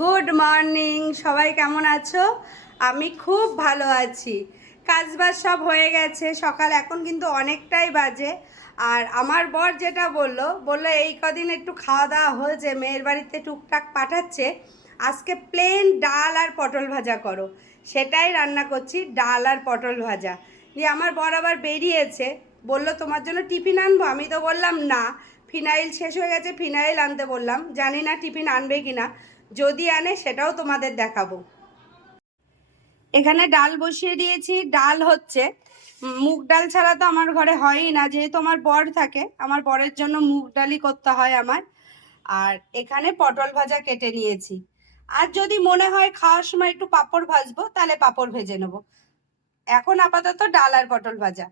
Good morning সবাই কেমন আছো? আমি খুব ভালো আছি। কাজবাজ সব হয়ে গেছে। সকাল এখন কিন্তু অনেকটাই বাজে। আর আমার বর যেটা বলল বলল এই কদিন একটু খাওয়া দাওয়া হয়েছে, মেয়ের বাড়িতে টুকটাক পাঠাচ্ছে। আজকে প্লেন ডাল আর পটল ভাজা করো। সেটাই রান্না করছি, ডাল আর পটল ভাজা। দিয়ে আমার বর আবার বেরিয়েছে। বলল, তোমার জন্য টিফিন আনব? আমি তো বললাম, না। ফিনাইল শেষ হয়ে গেছে, ফিনাইল আনতে বললাম। জানি না টিফিন আনবে কি না যদি আনে সেটাও তোমাদের দেখাবো। এখানে ডাল বসিয়ে দিয়েছি। ডাল হচ্ছে মুগ ডাল ছাড়া তো আমার ঘরে হয়ই না। যেহেতু আমার বর থাকে, আমার বরের জন্য মুগ ডালই করতে হয় আমার। আর এখানে পটল ভাজা কেটে নিয়েছি। আর যদি মনে হয় খাওয়ার সময় একটু পাঁপড় ভাজবো, তাহলে পাঁপড় ভেজে নেব। এখন আপাতত ডাল আর পটল ভাজা।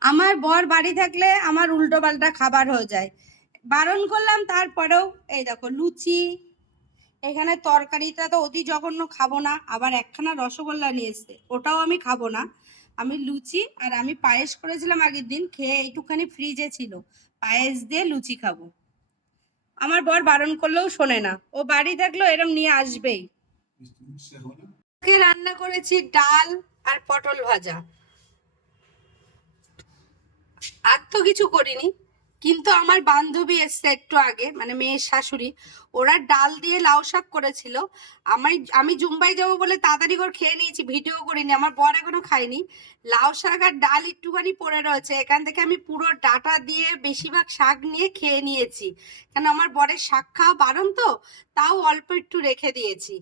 আমার বর বাড়ি থাকলে আমার উল্টো পাল্টা খাবার হয়ে যায়। বারণ করলাম, তারপরেও এই দেখো, লুচি এখানে তরকারিটা তো অতি জঘন্য খাব না, আবার একখানা রসগোল্লা নিয়ে এসছে, ওটাও আমি খাব না। আমি লুচি আর আমি পায়েস করেছিলাম আগের দিন, খেয়ে এইটুখানি ফ্রিজে ছিল, পায়েস দিয়ে লুচি খাব। আমার বর বারণ করলেও শোনে না, ও বাড়ি থাকলেও এরম নিয়ে আসবেই। রান্না করেছি ডাল আর পটল ভাজা। আর তো কিছু করিনি। কিন্তু আমার বান্ধবী এসছে একটু আগে মানে মেয়ের শাশুড়ি, ওরা ডাল দিয়ে লাউ শাক করেছিল। আমি আমি জুম্বাই যাব বলে তাড়াতাড়ি করে খেয়ে নিয়েছি, ভিডিও করিনি, আমার বর এখনও খাইনি লাউ শাক আর ডাল একটুখানি পড়ে রয়েছে, এখান থেকে আমি পুরো ডাটা দিয়ে বেশিরভাগ শাক নিয়ে খেয়ে নিয়েছি। কেন আমার বরের শাক খাওয়া বারণ তো? তাও অল্প একটু রেখে দিয়েছি।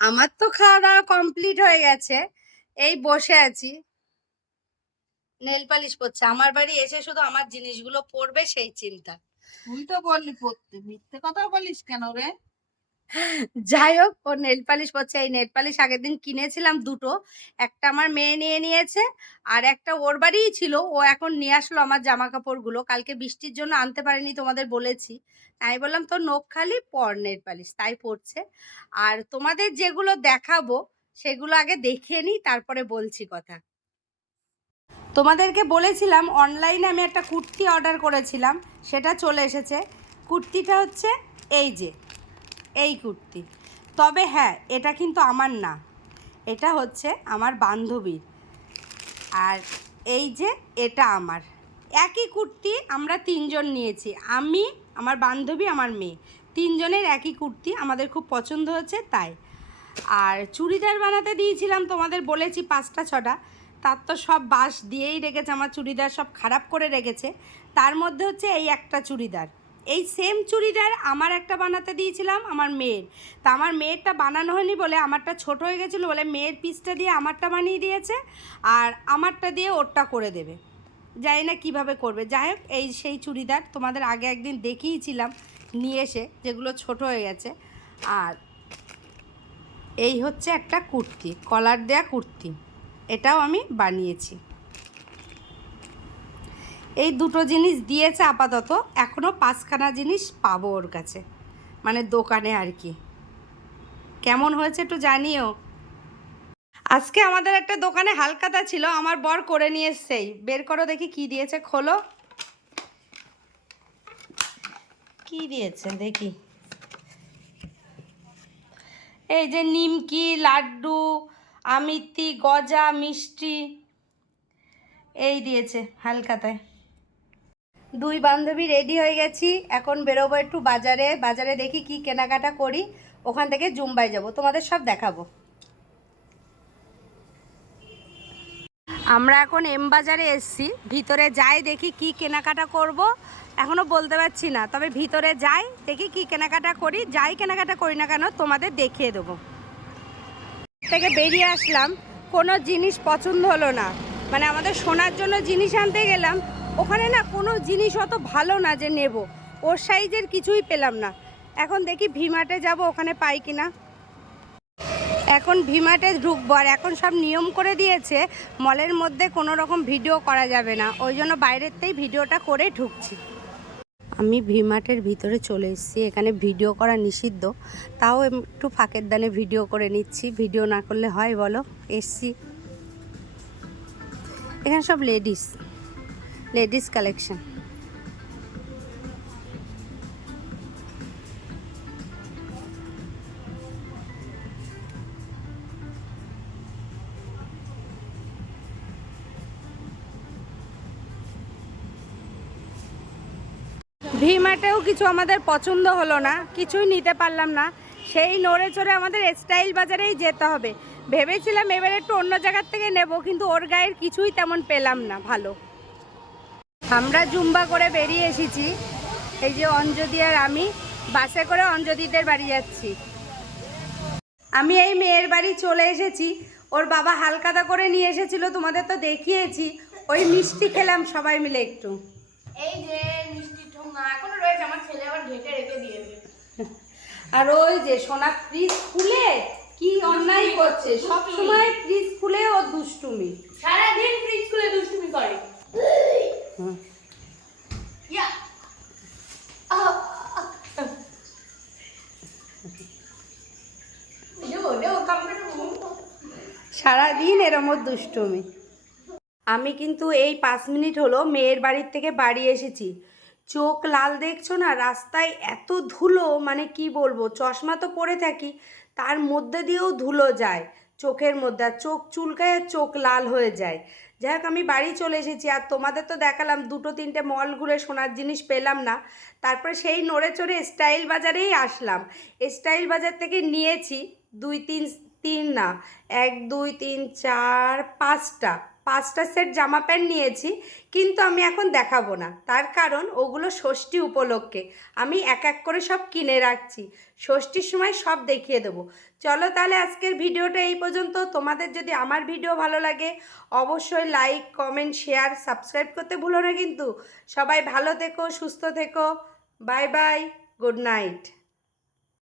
আমার তো খাওয়া দাওয়া কমপ্লিট হয়ে গেছে, এই বসে আছি। নেল পালিশ পরছে। আমার বাড়ি এসে শুধু আমার জিনিসগুলো পরবে সেই চিন্তা। তুই তো বললি পড়তে মিথ্যে কথা বলিস কেন রে? যাই হোক ও নেল পালিশ পরছে। এই নেল পালিশ আগের দিন কিনেছিলাম দুটো। একটা আমার মেয়ে নিয়ে নিয়েছে আর একটা ওর বাড়িই ছিল। ও এখন নিয়ে আসলো আমার জামা কাপড়গুলো কালকে বৃষ্টির জন্য আনতে পারিনি তোমাদের বলেছি। আমি বললাম তোর নখ খালি পর নেল পালিশ। তাই পড়ছে আর তোমাদের যেগুলো দেখাবো সেগুলো আগে দেখে নিই তারপরে বলছি কথা। তোমাদেরকে বলেছিলাম অনলাইনে আমি একটা কুর্তি অর্ডার করেছিলাম, সেটা চলে এসেছে। কুর্তিটা হচ্ছে এই যে, এই কুর্তি। তবে হ্যাঁ এটা কিন্তু আমার না। এটা হচ্ছে আমার বান্ধবীর। আর এই যে, এটা আমার। একই কুর্তি আমরা তিনজন নিয়েছি। আমি, আমার বান্ধবী, আমার মেয়ে। তিনজনের একই কুর্তি, আমাদের খুব পছন্দ হয়েছে তাই। আর চুড়িদার বানাতে দিয়েছিলাম তোমাদের, বলেছি পাঁচটা, ছটা। তার তো সব বাঁশ দিয়েই রেখেছে, আমার চুড়িদার সব খারাপ করে রেখেছে। তার মধ্যে হচ্ছে এই একটা চুড়িদার। এই সেম চুড়িদার আমার একটা বানাতে দিয়েছিলাম আমার মেয়ের। তা আমার মেয়েরটা বানানো হয়নি বলে আমারটা ছোট হয়ে গেছিল বলে মেয়ের পিসটা দিয়ে আমারটা বানিয়ে দিয়েছে আর আমারটা দিয়ে ওরটা করে দেবে। জানি না কীভাবে করবে। যাই হোক, এই সেই চুড়িদার তোমাদের আগে একদিন দেখিয়েছিলাম নিয়ে এসে, যেগুলো ছোট হয়ে গেছে। আর এই হচ্ছে একটা কুর্তি কলার দেয়া কুর্তি। এটাও আমি বানিয়েছি। এই দুটো জিনিস দিয়েছে আপাতত এখনও পাঁচখানা জিনিস পাবো ওর কাছে মানে দোকানে আর কি। কেমন হয়েছে একটু জানিও। আজকে আমাদের একটা দোকানে হালকাতা ছিল, আমার বর করে নিয়ে এসছেই। বের করো দেখি কি দিয়েছে, খোলো। কি দিয়েছে দেখি। এই যে নিমকি, লাড্ডু আমিত্তি গজা, মিষ্টি। এই দিয়েছে হালকাতায় দুই বান্ধবী রেডি হয়ে গেছি, এখন বেরোবো একটু বাজারে। বাজারে দেখি কি কেনাকাটা করি, ওখান থেকে জুম্বাই যাব। তোমাদের সব দেখাবো। আমরা এখন এম বাজারে এসছি, ভিতরে যাই দেখি কি কেনাকাটা করব। এখনও বলতে পারছি না, তবে ভিতরে যাই, দেখি কি কেনাকাটা করি। যাই কেনাকাটা করি না কেন, তোমাদের দেখিয়ে দেবো। থেকে বেরিয়ে আসলাম। কোনো জিনিস পছন্দ হলো না। মানে আমাদের শোনার জন্য জিনিস আনতে গেলাম। ওখানে না কোনো জিনিস অত ভালো না যে নেব। ওর সাইজের কিছুই পেলাম না। এখন দেখি ভিমার্টে যাব ওখানে পাই কিনা। এখন ভিমার্টে ঢুকবো আর এখন সব নিয়ম করে দিয়েছে, মলের মধ্যে কোনো রকম ভিডিও করা যাবে না। ওই জন্য বাইরেতেই ভিডিওটা করে ঢুকছি। আমি ভিমার্টের ভিতরে চলে এসেছি। এখানে ভিডিও করা নিষিদ্ধ। তাও একটু ফাঁকের দানে ভিডিও করে নিচ্ছি। ভিডিও না করলে হয় বলো? এসছি। এখানে সব লেডিস লেডিস কালেকশন ভিমাটেও কিছু আমাদের পছন্দ হলো না, কিছুই নিতে পারলাম না। সেই নড়ে চড়ে আমাদের স্টাইল বাজারেই যেতে হবে। ভেবেছিলাম এবার একটু অন্য জায়গার থেকে নেব, কিন্তু ওর গায়ের কিছুই তেমন পেলাম না, ভালো। আমরা জুম্বা করে বেরিয়ে এসেছি। এই যে অঞ্জদি আর আমি, বাসে করে অঞ্জদিদের বাড়ি যাচ্ছি। আমি এই মেয়ের বাড়ি চলে এসেছি। ওর বাবা হালকাদা করে নিয়ে এসেছিল, তোমাদের তো দেখিয়েছি। ওই মিষ্টি খেলাম সবাই মিলে একটু। এই যে মিষ্টি ঠোঙা এখনও রয়েছে আমার ছেলে আবার ঢেকে রেখে দিয়েছে আর ওই যে সোনা ফ্রিজ খুলে কি অন্যায় করছে সব সময় ফ্রিজ খুলে ও দুষ্টুমি। সারাদিন ফ্রিজ খুলে দুষ্টুমি করে। সারাদিন এরম দুষ্টুমি। আমি কিন্তু এই পাঁচ মিনিট হলো মেয়ের বাড়ির থেকে বাড়ি এসেছি। চোখ লাল দেখছ না? রাস্তায় এত ধুলো মানে কি বলব, চশমা তো পরে থাকি, তার মধ্যে দিয়েও ধুলো যায়, চোখের মধ্যে, আর চোখ চুলকায় আর চোখ লাল হয়ে যায়। যাই হোক, আমি বাড়ি চলে এসেছি, আর তোমাদের তো দেখালাম, দুটো তিনটে মল ঘুরে সোনার জিনিস পেলাম না। তারপরে সেই নড়ে চড়ে স্টাইল বাজারেই আসলাম। স্টাইল বাজার থেকে নিয়েছি, দুই, তিন তিন না, এক, দুই, তিন, চার, পাঁচটা। পাঁচটা সেট জামা প্যান্ট নিয়েছি, কিন্তু আমি এখন দেখাবো না। তার কারণ ওগুলো ষষ্ঠী উপলক্ষে। আমি এক এক করে সব কিনে রাখছি। ষষ্ঠীর সময় সব দেখিয়ে দেবো। চলো তাহলে আজকের ভিডিওটা এই পর্যন্ত। তোমাদের যদি আমার ভিডিও ভালো লাগে, অবশ্যই লাইক কমেন্ট শেয়ার সাবস্ক্রাইব করতে ভুলো না কিন্তু। সবাই ভালো থেকো, সুস্থ থেকো। Bye bye good night